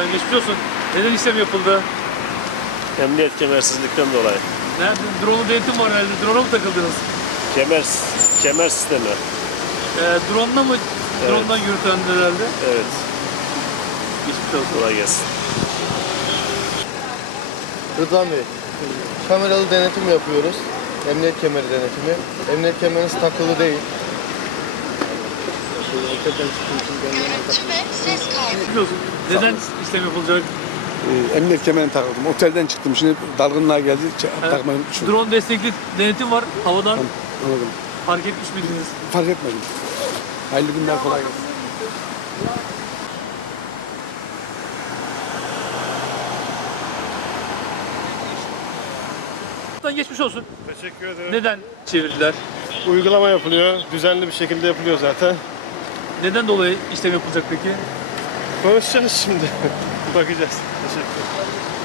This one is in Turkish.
Efendim istiyorsun. Neden işlem yapıldı? Emniyet kemersizlikten dolayı. Nerede? Drone'u denetim var herhalde. Drone'a mı takıldınız? Kemer, kemer sistemi. E, ee, drone'la mı? Drone'dan evet. Drone'dan yürütendi herhalde. Evet. Geçmiş olsun. Kolay gelsin. Rıdvan Bey, kameralı denetim yapıyoruz. Emniyet kemeri denetimi. Emniyet kemeriniz takılı değil. Neden işlem yapılacak? Ee, Emniyet kemerini takıldım. Otelden çıktım. Şimdi dalgınlığa geldi. Evet. Takmayın. Şu... Drone destekli denetim var havadan. Tamam, anladım. Fark etmiş miydiniz? Fark etmedim. Hayırlı günler kolay gelsin. geçmiş olsun. Teşekkür ederim. Neden çevirdiler? Uygulama yapılıyor. Düzenli bir şekilde yapılıyor zaten. Neden dolayı işlem yapılacak peki? Konuşacağız şimdi. Bakacağız. Teşekkür ederim.